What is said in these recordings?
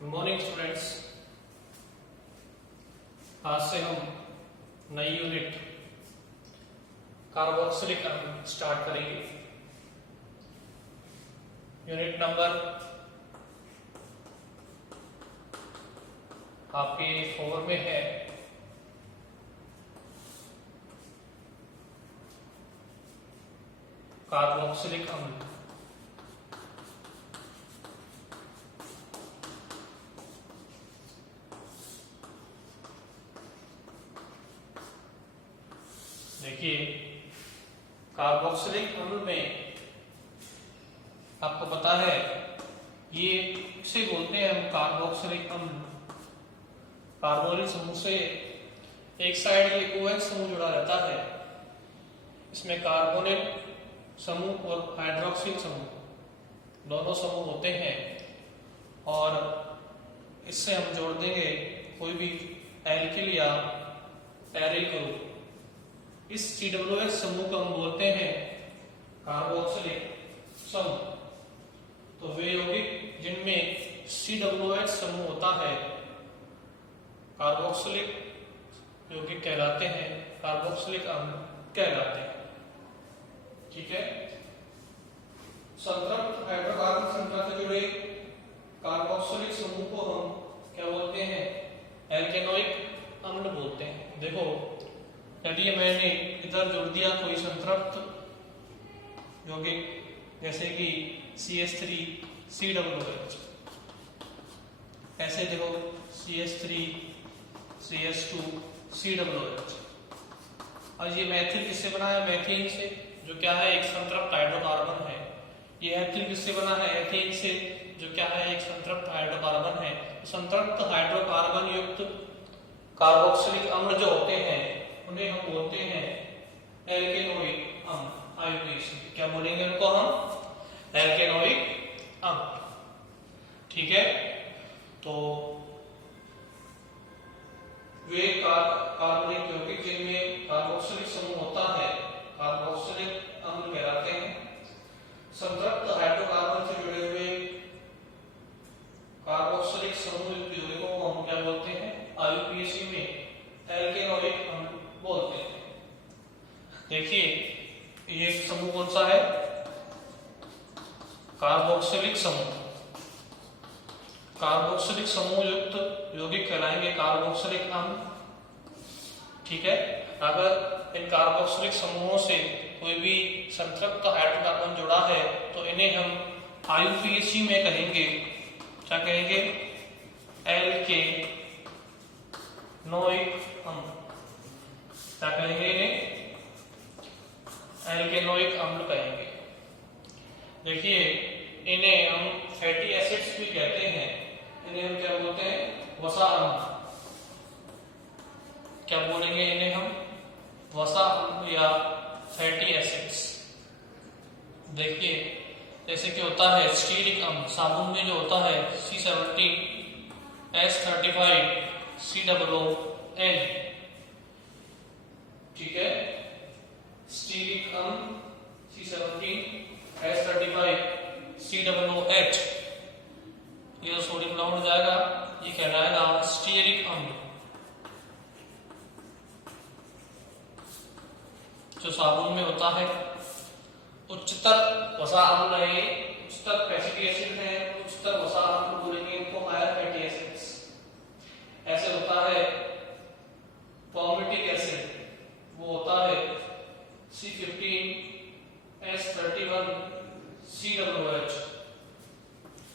Good morning students. आज से हम नई यूनिट कार्बोक्सिलिक अम्ल स्टार्ट करेंगे। यूनिट नंबर आपके 4 में है। कार्बोक्सिलिक अम्ल। देखिए, कार्बोक्सिलिक अम्ल में आपको पता है ये इसे बोलते हैं हम कार्बोक्सिलिक अम्ल। कार्बोनिल समूह से एक साइड ये OH समूह जुड़ा रहता है। इसमें कार्बोनिल समूह और हाइड्रोक्सिल समूह दोनों समूह होते हैं और इससे हम जोड़ देंगे कोई भी एल्किल या एरिल ग्रुप। इस COOH समूह को हम बोलते हैं कार्बोक्सिलिक समूह। तो वे यौगिक जिनमें COOH समूह होता है कार्बोक्सिलिक यौगिक कहलाते हैं, कार्बोक्सिलिक अम्ल कहलाते हैं। ठीक है। संतृप्त हाइड्रोकार्बन श्रृंखला से जुड़े कार्बोक्सिलिक समूह को हम क्या बोलते हैं? एल्केनोइक अम्ल बोलते हैं। देखो, यदि मैंने इधर जोड़ दिया कोई संतृप्त यौगिक जैसे कि CH3COOH, ऐसे देखो CH3CH2COOH, और ये मैथिल किससे बना है? मैथिन से, जो क्या है एक संतृप्त हाइड्रोकार्बन है। ये एथिल किससे बना है? एथेन से, जो क्या है एक संतृप्त हाइड्रोकार्बन है। संतृप्त हाइड्रोकार्बन युक्त कार्बोक्सिलिक अम्ल जो होते हैं उन्हें हम बोलते हैं एल्केनोइक अम्ल, IUPAC। क्या बोलेंगे उनको हम? एल्केनोइक अम्ल। ठीक है। तो वे कार्बनिक यौगिक जिनमें कार्बोक्सिलिक समूह होता है कार्बोक्सिलिक अम्ल कहलाते हैं। संतृप्त हाइड्रोकार्बन से जुड़े हुए कार्बोक्सिलिक समूह युक्त यौगिकों को हम क्या बोलते हैं? IUPAC में एल्केनोइक अम्ल बोलते हैं। देखिए, ये समूह कौन सा है? कार्बोक्सिलिक समूह। कार्बोक्सिलिक समूह युक्त यौगिक कहलाएंगे कार्बोक्सिलिक अम्ल। ठीक है। अगर इन कार्बोक्सिलिक समूहों से कोई भी संतृप्त हाइड्रोकार्बन जुड़ा है तो इन्हें हम IUPAC में कहेंगे, क्या कहेंगे? एल्केनोइक अम्ल। क्या कहेंगे इन्हें? एल्केनोइक अम्ल कहेंगे। देखिए, इन्हें हम फैटी एसिड्स भी कहते हैं। इन्हें हम क्या बोलते हैं? वसा अम्ल। क्या बोलेंगे इन्हें हम? वसा अम्ल या फैटी एसिड्स। देखिए, जैसे कि होता है स्टीरिक अम्ल, साबुन में जो होता है C17H35COON। ठीक है। स्टीरिक अम्ल C17H35COOH, ये तो सोडियम डाउन हो जाएगा, ये कहलाएगा स्टीरिक अम्ल। जो साबुन में होता है। उच्चतर वसा अम्ल है, उच्चतर फैटी एसिड है, उच्चतर वसा अम्ल बोलेंगे इनको, हायर फैटी एसिड्स। ऐसे होता है पॉमिटिक एसिड, वो होता है C15H31COOH,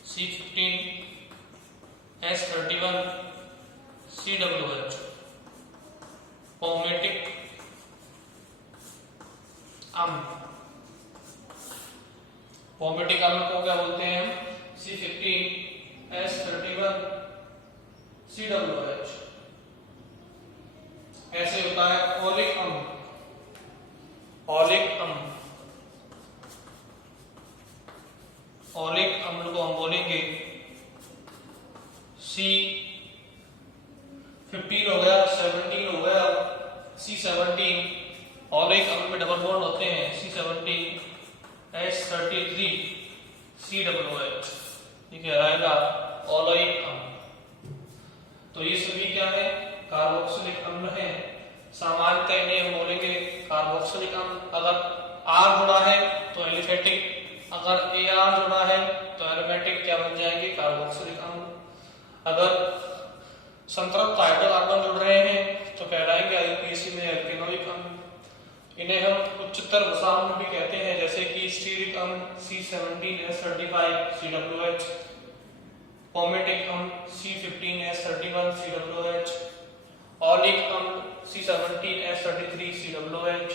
C15H31COOH, पॉमिटिक अम्ल। पॉमिटिक अम्ल को क्या बोलते हैं हम? C15H31COOH। ऐसे होता है ओलिक अम्ल। ओलिक अम्ल, ओलिक अम्ल को हम बोलेंगे C15 हो गया, 17 हो गया, C17। ओलिक अम्ल में डबल बॉन्ड होते हैं, C17H33COOH। ठीक है, आएगा ओलिक अम्ल। तो ये सभी क्या है, कार्बोक्सिलिक अम्ल है। सामान्यतः इन्हें हम बोलेंगे कार्बोक्सिलिक अम्ल। अगर R जुड़ा है तो एलिफेटिक, अगर AR जुड़ा है तो एरोमेटिक क्या बन जाएंगे, कार्बोक्सिलिक अम्ल। अगर संतृप्त हाइड्रोकार्बन जुड़ रहे हैं तो कहलाएंगे IUPAC में एल्केनोइक अम्ल। इन्हें हम उच्चतर वसा अम्ल भी कहते हैं, जैसे कि स्टीरिक अम्ल C17H35 CWH, पोमेटिक अम्ल C15H31 CWH, ऑलिक अम्ल C17H33 CWH।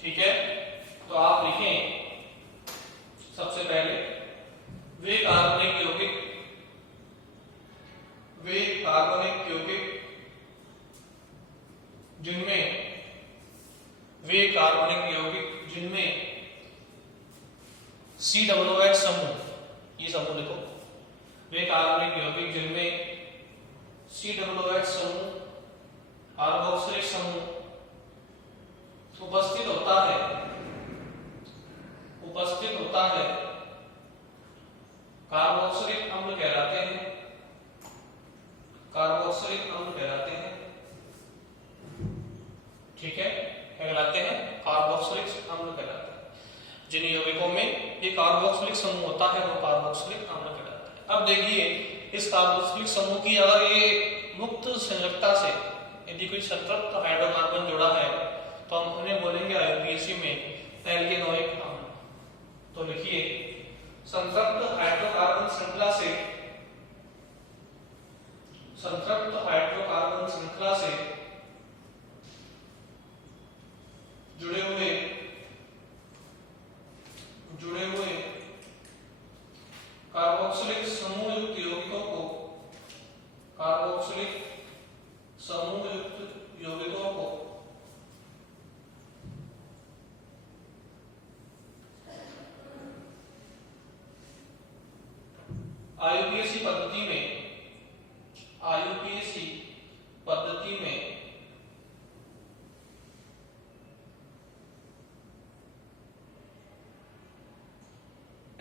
ठीक है, तो आप लिखें सबसे पहले वे कार्बनिक यौगिक जिनमें COOH समूह, ये समूह लिखो, वे कार्बनिक यौगिक जिनमें COOH समूह, कार्बोक्सिलिक समूह उपस्थित होता है, कार्बोक्सिलिक अम्ल कहलाते हैं। ठीक है, कहलाते हैं कार्बोक्सिलिक अम्ल कहलाते हैं। जिन यौगिकों में ये कार्बोक्सिलिक समूह होता है वो कार्बोक्सिलिक अम्ल कहलाता है। अब देखिए, इस कार्बोक्सिलिक समूह की अगर ये मुक्त संयोजकता से यदि कोई संतृप्त हाइड्रोकार्बन जुड़ा है तो हम उन्हें बोलेंगे IUPAC में एल्केनोइक अम्ल। तो लिखिए, संतृप्त हाइड्रोकार्बन श्रृंखला से जुड़े हुए कार्बोक्सिलिक समूह युक्त यौगिकों को IUPAC पद्धति में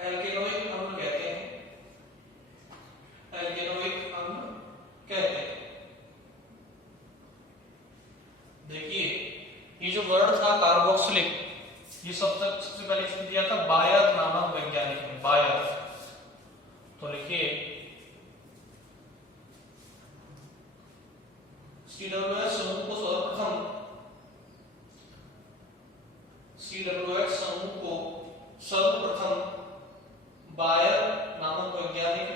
एल्केनोइक अम्ल कहते हैं। देखिए, ये जो वर्ड था कार्बोक्सिलिक, ये सबसे पहले दिया था बायर नामक वैज्ञानिक ने, बायर। तो लिखिए, COOH समूह को सर्वप्रथम बायर नामक वैज्ञानिक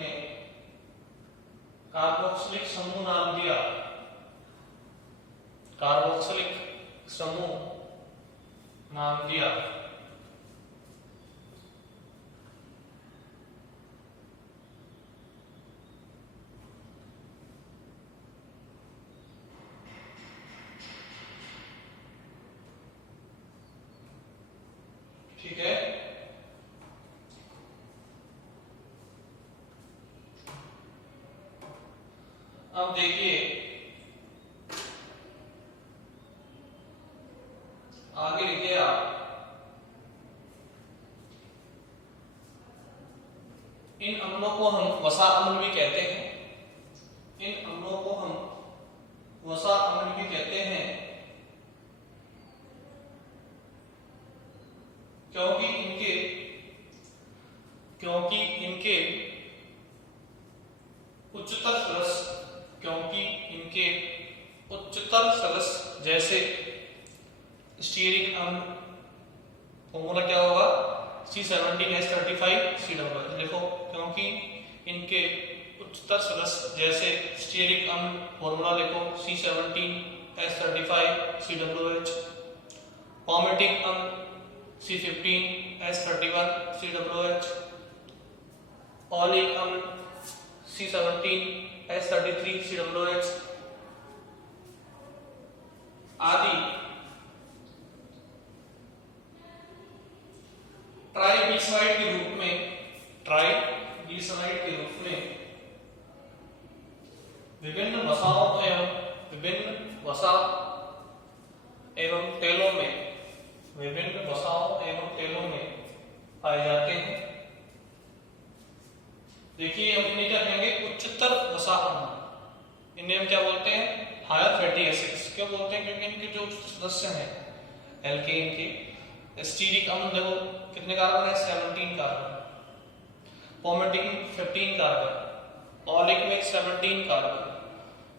ने कार्बोक्सिलिक समूह नाम दिया। ठीक है, अब देखिए आगे लिखिए आप, इन अम्लों को हम वसा अम्ल भी कहते हैं। क्योंकि इनके उच्चतर सदस्य जैसे स्टीरिक अम्ल, फॉर्मूला क्या होगा, C17H35 COOH लिखो। क्योंकि इनके उच्चतर सदस्य जैसे स्टीरिक अम्ल, फॉर्मूला लिखो C17H35 COOH। पोमेटिक अम्ल C15H31 COOH। ऑलिक अम्ल C17H33 COOH आदि ट्राइग्लिसराइड के रूप में विभिन्न वसाओं एवं तेलों में पाए जाते हैं। इन्हें हम क्या बोलते हैं, हायर फैटी एसिड्स। क्यों बोलते हैं, क्योंकि इनके जो सदस्य हैं एल्केन के, स्टीरिक अम्ल देखो कितने कार्बन है, 17 कार्बन, पोमेटिक 15 कार्बन, ऑलिक में 17 कार्बन।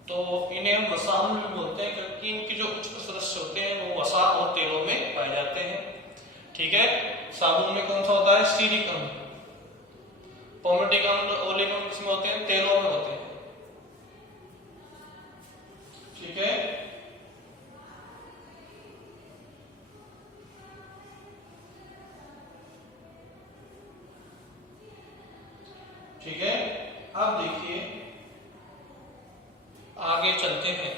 तो इन्हें हम वसा अम्ल भी बोलते हैं, क्योंकि इनके जो उच्च सदस्य होते हैं वो वसा और तेलों में पाए जाते हैं। ठीक है, साबुन में कौन सा होता है, स्टीरिक अम्ल, पोमेटिक अम्ल, ओलिक अम्ल किसमें होते हैं, तेलों में होते हैं। ठीक है, ठीक है। अब देखिए आगे चलते हैं।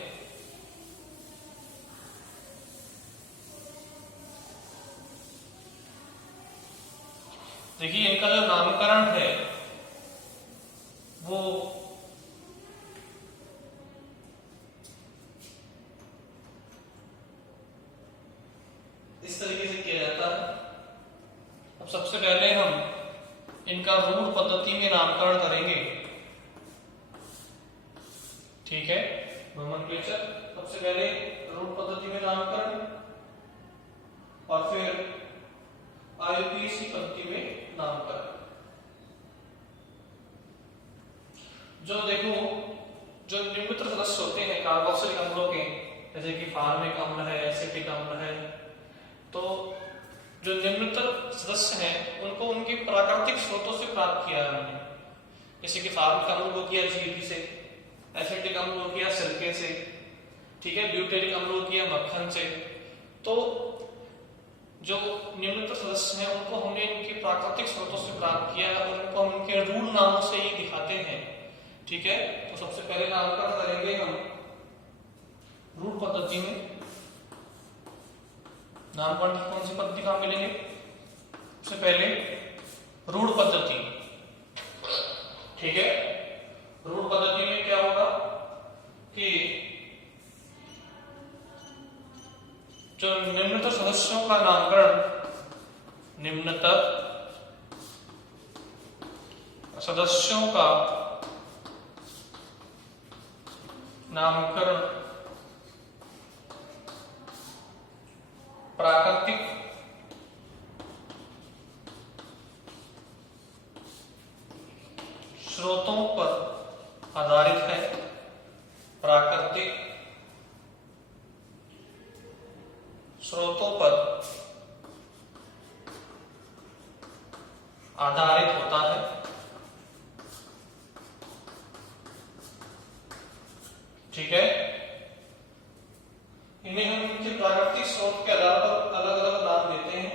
देखिए इनका जो नामकरण है वो इस तरीके से किया जाता है। अब सबसे पहले हम इनका रूढ़ पद्धति में नामकरण करेंगे। ठीक है, नोमेनक्लेचर, सबसे पहले रूढ़ पद्धति में नामकरण और फिर आईयूपीएसी पद्धति में नामकरण। जो देखो, जो निम्नतर सदस्य होते हैं कार्बोक्सिलिक अम्लों के, जैसे कि फार्मिक अम्ल है, एसिटिक अम्ल है, तो जो निम्नतर सदस्य हैं उनको उनके प्राकृतिक स्रोतों से प्राप्त किया है हमने। जैसे कि फार्मिक अम्ल को किया झील से, एसिटिक अम्ल को किया सिरके से, ठीक है, ब्यूटेरिक अम्ल को किया मक्खन से। तो जो निम्नतर सदस्य हैं उनको हमने इनके प्राकृतिक स्रोतों से प्राप्त किया है और इनको हम उनके रूढ़ नामों से ही दिखाते हैं। ठीक है, तो सबसे पहले नामकरण करेंगे हम रूढ़ पद्धति में। नामकरण की कौन सी पद्धति कहां मिलेंगे, सबसे पहले रूढ़ पद्धति। ठीक है, रूढ़ पद्धति में क्या होगा कि जो निम्नतर सदस्यों का नामकरण, निम्नतर सदस्यों का नामकरण प्राकृतिक स्रोतों पर आधारित है, प्राकृतिक स्रोतों पर आधारित होता है। ठीक है, इन्हें हम इनके प्राकृतिक स्रोत के आधार पर अलग अलग नाम देते हैं।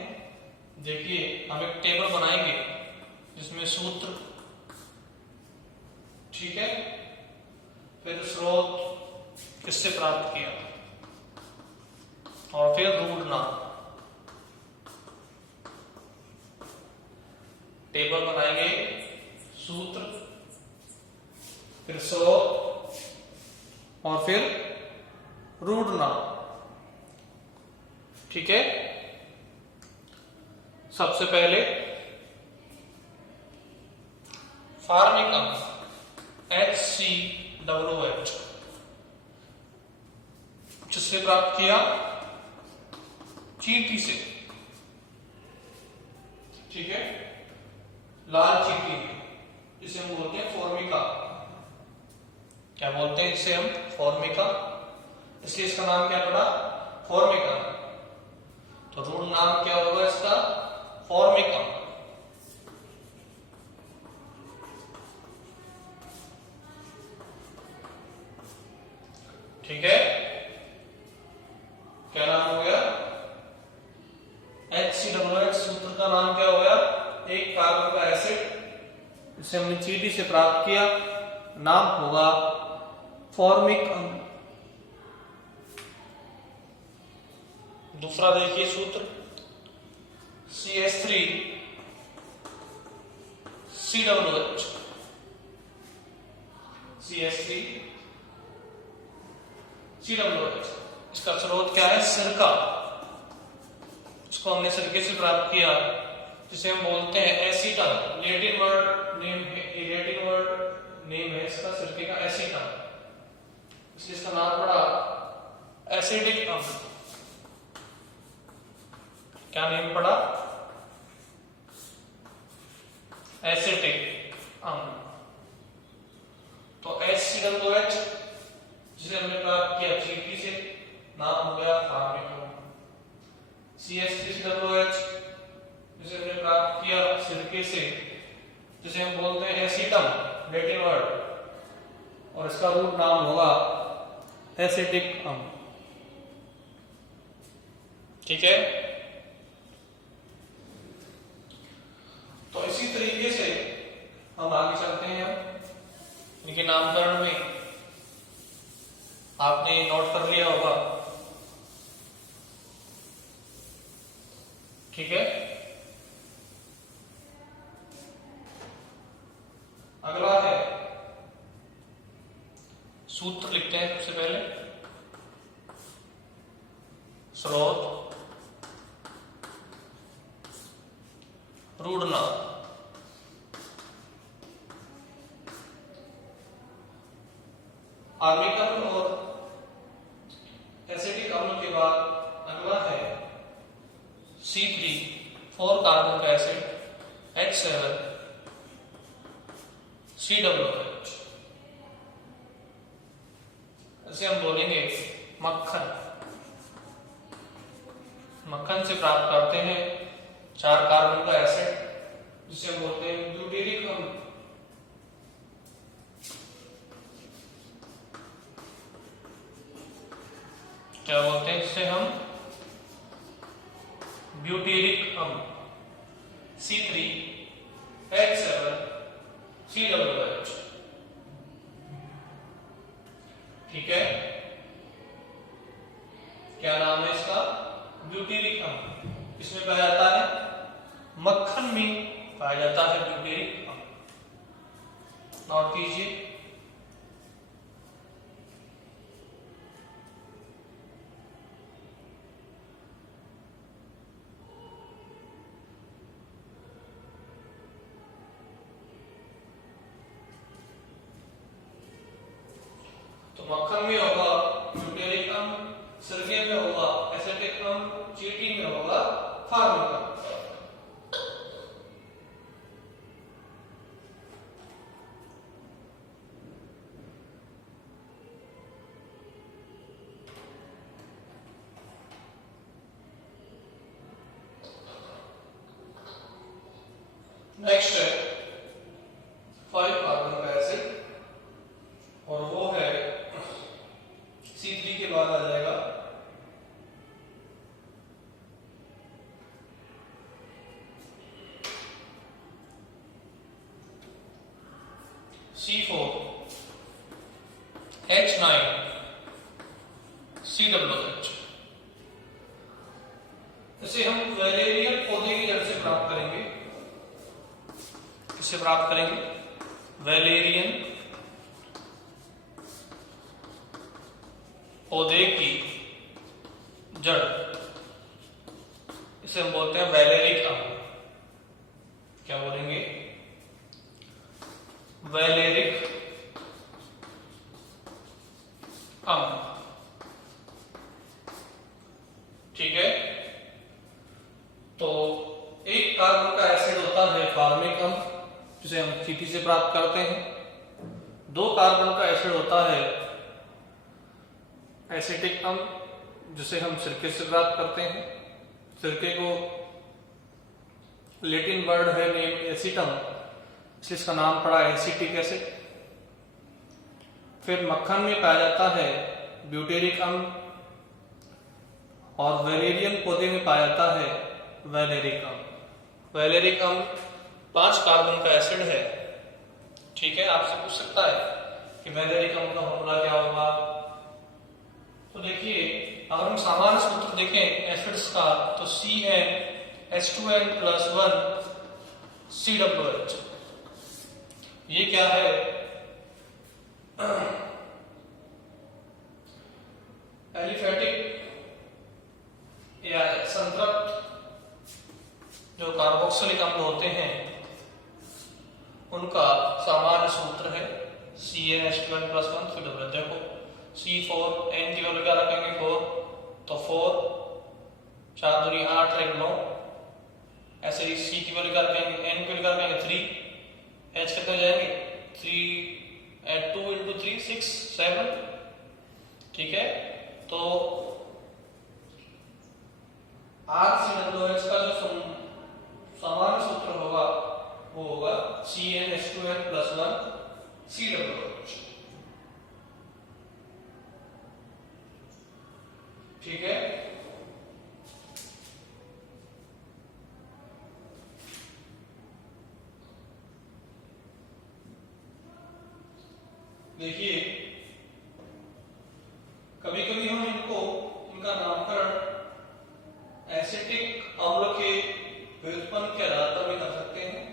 देखिए हम एक टेबल बनाएंगे जिसमें सूत्र, ठीक है, फिर स्रोत किससे प्राप्त किया और फिर रूढ़ नाम। टेबल बनाएंगे, सूत्र, फिर स्रोत और फिर रूढ़ नाम। ठीक है, सबसे पहले फार्मिक अम्ल HCOOH जिससे प्राप्त किया, चींटी से। ठीक है, लाल चींटी जिसे हम बोलते हैं फॉर्मिका। क्या बोलते हैं इसे हम, फॉर्मिका, इसलिए इसका नाम क्या पड़ा, फॉर्मिका। तो रूढ़ नाम क्या होगा इसका, फॉर्मिका। ठीक है, क्या नाम हो गया, HCOOH। सूत्र का नाम क्या हो गया, एक कार्बन का एसिड जिसे हमने चींटी से प्राप्त किया, नाम होगा फॉर्मिक अम्ल। दूसरा देखिए सूत्र, CH3 COOH। CH3 COOH, इसका स्रोत क्या है, सिरका। इसको हमने सिरके से प्राप्त किया, जिसे हम बोलते हैं एसीटन। लैटिन वर्ड नेम है इसका, सिरके का एसीटन। इसलिए इसका नाम पड़ा एसिडिक अम्ल। क्या नेम पड़ा? एसिटिक अम्ल। तो HCOH जिसे हमने प्राप्त किया चींटी से, नाम हो गया फार्मिक अम्ल। CH3COOH जिसे हमने प्राप्त किया सिरके से, जिसे हम बोलते हैं एसीटम, लैटिन वर्ड, और इसका रूट नाम होगा एसिटिक अम्ल। ठीक है। तो इसी तरीके से हम आगे चलते हैं। इनके नामकरण में आपने नोट कर लिया होगा। ठीक है। अगला है सूत्र लिखते हैं सबसे पहले। स्रोत, रूढ़ना, फार्मिक अम्ल और एसिटिक अम्ल के बाद अगला है C3 4 कार्बन का एसिड H7 COOH। इसे हम बोलेंगे मक्खन। मक्खन से प्राप्त करते हैं 4 कार्बन का एसिड, जिसे हम बोलते हैं ब्यूटेरिक अम्ल। क्या बोलते हैं जिसे हम? ब्यूटेरिक अम्ल। C3H7 COOH। ठीक है। क्या नाम है इसका? ब्यूटेरिक अम्ल। किसमें पाया जाता है? मक्खन में पाया जाता है ब्यूटेरिक अम्ल। नोट कीजिए। तो मक्खन में होगा ब्यूटेरिक अम्ल, सिरके में होगा एसिटिक अम्ल, चींटी में होगा फार्मिक अम्ल। नेक्स्ट है 5 कार्बन का एसिड और वो है C3 के बाद आ जाएगा C4 H9 COOH। इसे हम वैलेरियन पौधे की जड़ से प्राप्त करेंगे। किससे प्राप्त करेंगे? वैलेरियन पौधे की जड़, इसे हम बोलते हैं वैलेरिक अम्ल। क्या बोलेंगे? वैलेरिक अम्ल। ठीक है। तो एक कार्बन का एसिड होता है फार्मिक अम्ल, जिसे हम चींटी से प्राप्त करते हैं। 2 कार्बन का एसिड होता है एसिटिक अम्ल, जिसे हम सिरके से प्राप्त करते हैं। सिरके को लैटिन वर्ड है नेम एसिटम, इसलिए इसका नाम पड़ा एसिटिक एसिड। फिर मक्खन में पाया जाता है ब्यूटेरिक अम्ल और वैलेरियन पौधे में पाया जाता है वैलेरिक अम्ल। वैलेरिक अम्ल 5 कार्बन का एसिड है। ठीक है। आपसे पूछ सकता है कि वैलेरिक अम्ल का फॉर्मूला क्या होगा। तो देखिए, अगर हम सामान्य सूत्र देखें एसिड्स का, तो CnH2n+1 COOH। ये क्या है? एलिफेटिक या संतृप्त जो कार्बोक्सिलिक अम्ल होते हैं उनका सामान्य सूत्र है CnH2n+1 COOH। देखो C4, N की वैल्यू क्या रखेंगे 4, तो 4 4 दूनी 8 रख 9, ऐसे ही C की वैल्यू क्या रखेंगे, N की वैल्यू क्या रखेंगे 3, H कितने हो जाएंगे 3 एट 2 इंटू 3 6 7, ठीक है। तो RCOH का जो सामान्य सूत्र होगा वो होगा CnH2n प्लस 1 COOH, ठीक है। देखिए कभी कभी हम इनका नामकरण एसिटिक अम्ल के व्युत्पन्न के आधार पर भी कर सकते हैं।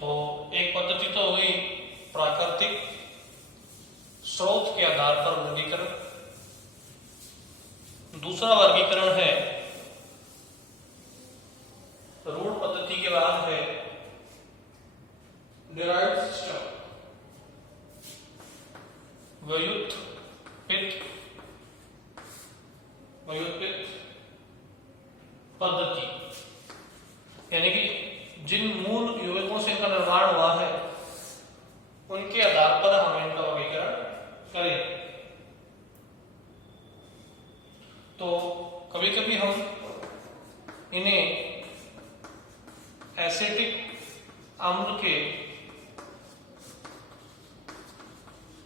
तो एक पद्धति तो हुई प्राकृतिक स्रोत के आधार पर वर्गीकरण, दूसरा वर्गीकरण है रूढ़ पद्धति के बाद है डिराइव्ड सिस्टम, व्युत्पन्न पद्धति, यानी कि जिन मूल यौगिकों से इनका निर्माण हुआ है उनके आधार पर हम इनका वर्गीकरण करें। तो कभी कभी हम इन्हें एसिटिक अम्ल के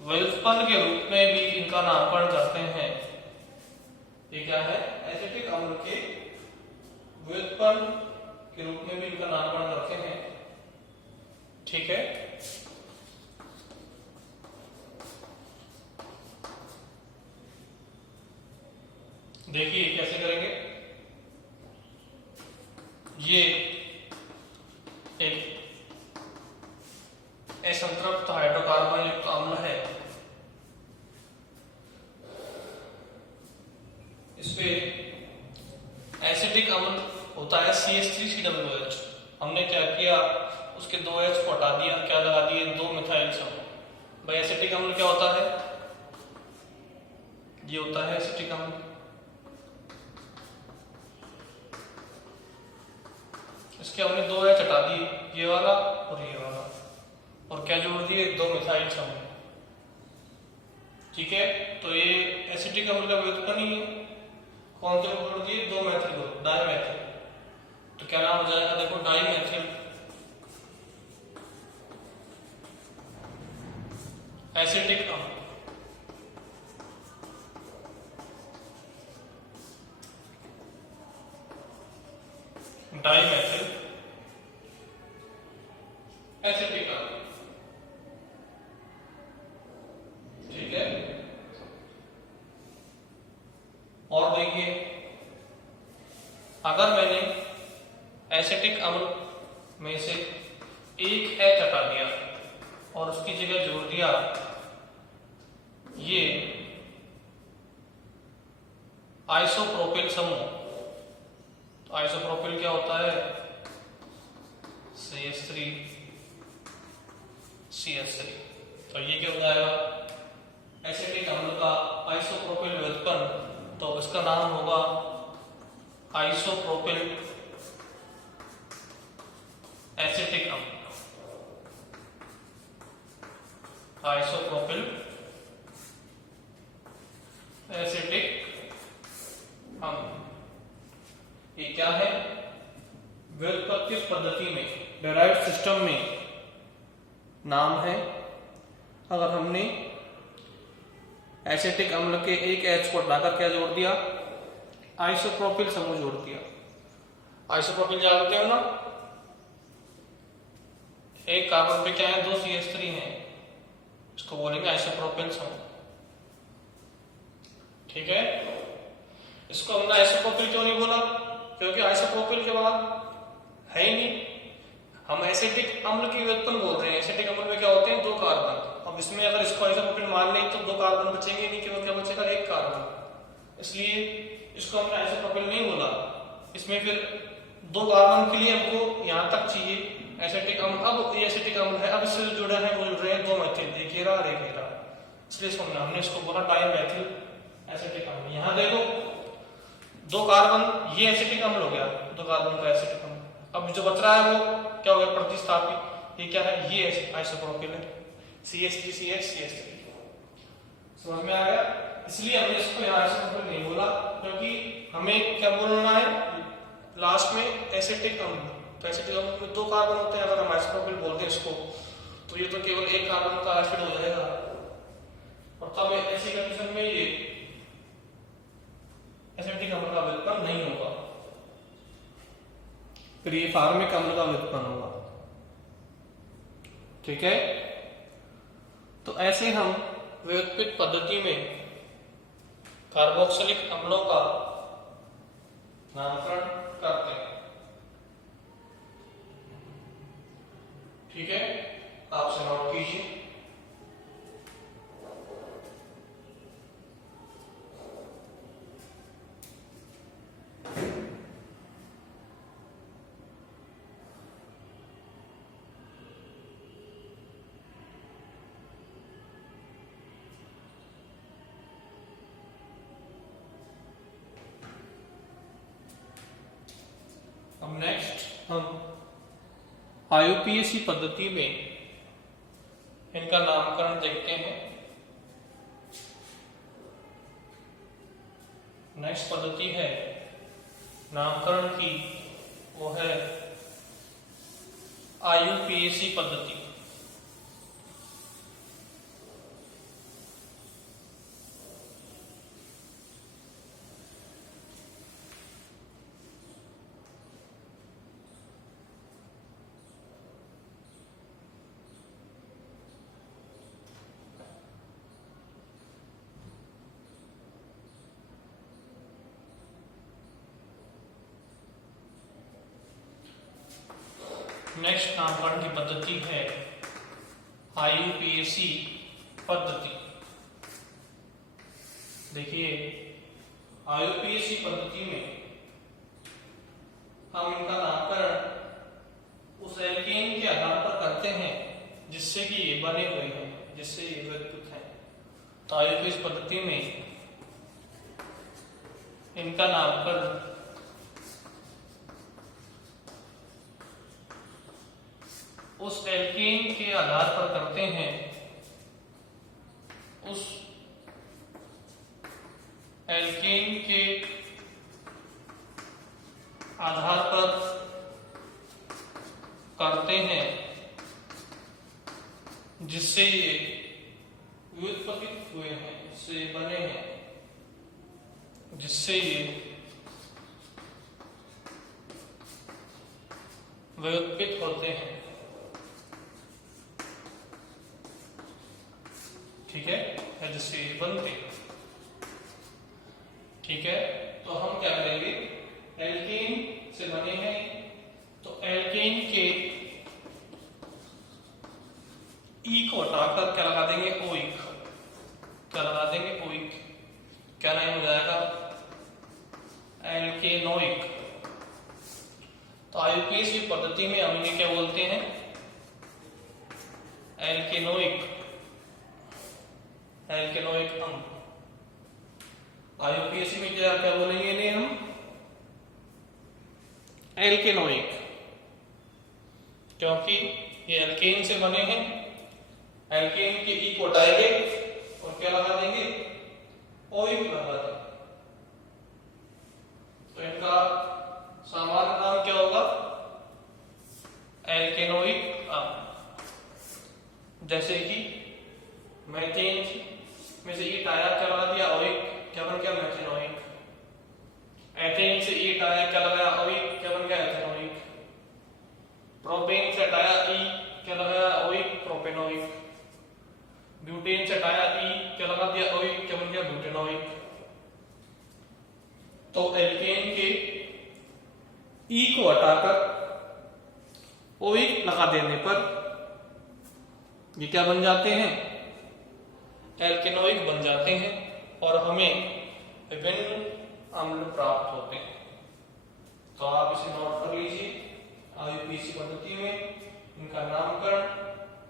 व्युत्पन्न के रूप में भी इनका नामकरण करते हैं। ये क्या है, एसिटिक अम्ल के व्युत्पन्न के रूप में भी इनका नामकरण करते हैं, ठीक है। देखिए कैसे करेंगे, ये एक असंतृप्त हाइड्रोकार्बन युक्त अम्ल है, इसपे एसिटिक अम्ल होता है CH3COOH। हमने क्या किया, उसके 2 H को हटा दिया, क्या लगा दिए 2 मिथाइल समूह। भाई एसिटिक अम्ल क्या होता है, ये होता है एसिटिक अम्ल। इसके हमने 2 H हटा दिए, ये वाला और ये वाला, और क्या जोड़ दिए 2 मिथाइल समूह, ठीक है। तो ये एसिटिक अम्ल का व्युत्पन्न ही है। कौन से जोड़ दिए 2 मैथिल ग्रुप, डाइमेथिल, तो क्या नाम हो जाएगा, देखो डाइमेथिल एसिटिक अम्ल। डाइमेथिल एसिटिक अम्ल, ठीक है। और देखिए अगर मैंने एसिटिक अम्ल में से एक H हटा दिया और उसकी जगह जोड़ दिया ये आइसोप्रोपिल समूह, तो आइसोप्रोपिल क्या होता है CH3 CH3, तो ये क्या हो जाएगा एसिटिक अम्ल का आइसोप्रोपिल व्युत्पन्न, तो इसका नाम होगा आइसोप्रोपिल एसिटिक अम्ल, आइसोप्रोपिल एसिटिक अम्ल। ये क्या है, व्युत्पत्ति पद्धति में डिराइव्ड सिस्टम में नाम है। अगर हमने एसिटिक अम्ल के एक H को हटाकर क्या जोड़ दिया, आइसोप्रोपिल समूह जोड़ दिया। आइसोप्रोपिल जानते हो ना, एक कार्बन पे क्या है 2 CH3 हैं, इसको बोलेंगे आइसोप्रोपिल समूह, ठीक है। इसको हमने आइसोप्रोपिल क्यों नहीं बोला, क्योंकि आइसोप्रोपिल के बाद है ही नहीं, हम एसिटिक अम्ल की व्युत्पन्न बोल रहे हैं। एसिटिक अम्ल में क्या होते हैं 2 कार्बन, अब इसमें अगर इसको आइसोप्रोपिल मान लें तो 2 कार्बन बचेंगे नहीं, केवल क्या बचेगा 1 कार्बन, इसलिए इसको हमने आइसोप्रोपिल नहीं बोला। इसमें फिर 2 कार्बन के लिए हमको यहां तक चाहिए एसिटिक अम्ल। अब ये एसिटिक अम्ल है, अब इससे जुड़ा है वो जुड़ रहे हैं 2 मेथिल, एक घेरा और एक घेरा, इसलिए हमने इसको बोला डाइमेथिल एसिटिक अम्ल। यहाँ देखो 2 कार्बन, ये एसिटिक अम्ल हो गया, 2 कार्बन का एसिटिक अम्ल। अब जो बच रहा है वो क्या हो गया, प्रतिस्थापी। ये क्या है, ये आइसोप्रोपिल है, CH3CH CH3। समझ में आ गया? इसलिए हमने इसको यहाँ आइसोप्रोपिल नहीं बोला, क्योंकि हमें क्या बोलना है लास्ट में, एसिटिक अम्ल। तो एसिटिक अम्ल में 2 कार्बन होते हैं, अगर हम आइसोप्रोपिल बोलते हैं इसको तो ये तो केवल 1 कार्बन का एसिड हो जाएगा, और तब ऐसी कंडीशन में ये एसिटिक अम्ल का व्युत्पन्न नहीं होगा, फिर ये फार्मिक अम्ल का व्युत्पन्न होगा। ठीक है, तो ऐसे हम व्युत्पत्ति पद्धति में कार्बोक्सिलिक अम्लों का नामकरण करते हैं। ठीक है, आपसे नोट कीजिए। अब नेक्स्ट हम IUPAC पद्धति में इनका नामकरण देखते हैं। नेक्स्ट पद्धति है नामकरण की, वो है IUPAC पद्धति। नेक्स्ट नामकरण की पद्धति है IUPAC पद्धति। देखिए, IUPAC पद्धति में हम इनका नामकरण उस एल्केन के आधार पर करते हैं जिससे कि ये बने हुए हैं, जिससे ये व्युत्पन्न हैं। तो IUPAC पद्धति में इनका नामकरण उस एल्केन के आधार पर करते हैं, उस एल्केन के आधार पर करते हैं जिससे ये व्युत्पत्ति हुए हैं, जिससे बने हैं, जिससे ये व्युत्पत्ति होते हैं। ठीक है, जिससे बनते। ठीक है, तो हम क्या करेंगे, एल्केन से बने हैं तो एल्केन के ई को हटाकर क्या लगा देंगे, ओइक। क्या लगा देंगे, ओइक। क्या नाम हो जाएगा, एल्केनोइक। तो IUPAC पद्धति में हम इन्हें क्या बोलते हैं, एल्केनोइक, एल्केनोइक अम्ल। IUPAC में क्या क्या बोलेंगे इन्हें हम, एल्केनोइक, क्योंकि ये एल्केन से बने हैं। एल्केन के ई को हटाएंगे और क्या लगा देंगे, ओइक लगा देंगे। तो इनका सामान्य नाम क्या होगा, एल्केनोइक अम्ल। जैसे कि मैथेन में से ईट आया, क्या लगा दिया, ओइक, क्या बन गया, मैथेनोइक। एथेन से ईट आया, क्या लगाया, ओइक, क्या बन गया, एथेनोइक। प्रोपेन से हटाया ई, क्या लगाया, ओइक, प्रोपेनोइक। ब्यूटेन से हटाया ई, क्या लगा दिया, ओइक, क्या बन गया, ब्यूटेनोइक। तो एल्केन के ई को हटाकर ओइक लगा देने पर ये क्या बन जाते हैं, एल्केनोइक बन जाते हैं और हमें विभिन्न अम्ल प्राप्त होते हैं। तो आप इसे नोट कर लीजिए। IUPAC पद्धति में इनका नामकरण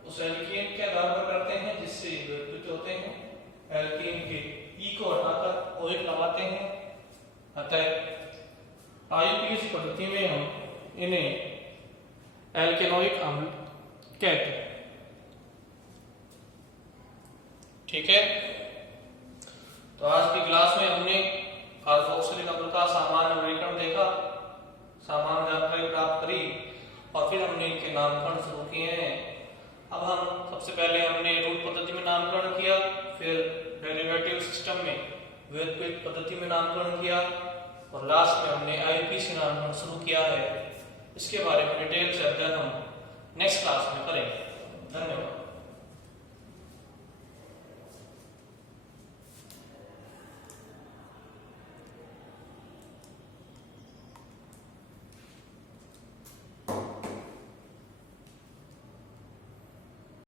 उस एल्केन के आधार पर करते हैं जिससे व्युत्पत्ति होते हैं एल्कीन के ई को हटाकर OH लगाते हैं। अतः आईयूपीएसी पद्धति में हम इन्हें एल्केनोइक अम्ल कहते हैं। ठीक है, तो आज की क्लास में हमने कार्बोक्सिलिक अम्ल का सामान्य वर्गीकरण देखा, सामान्य जानकारी प्राप्त करी और फिर हमने इनके नामकरण शुरू किए हैं। अब हम सबसे पहले हमने रूट पद्धति में नामकरण किया, फिर डेरिवेटिव सिस्टम में व्युत्पत्ति पद्धति में नामकरण किया और लास्ट में हमने आईयूपीएसी नामकरण शुरू किया है। इसके बारे में डिटेल से अध्ययन हम नेक्स्ट क्लास में करेंगे। धन्यवाद।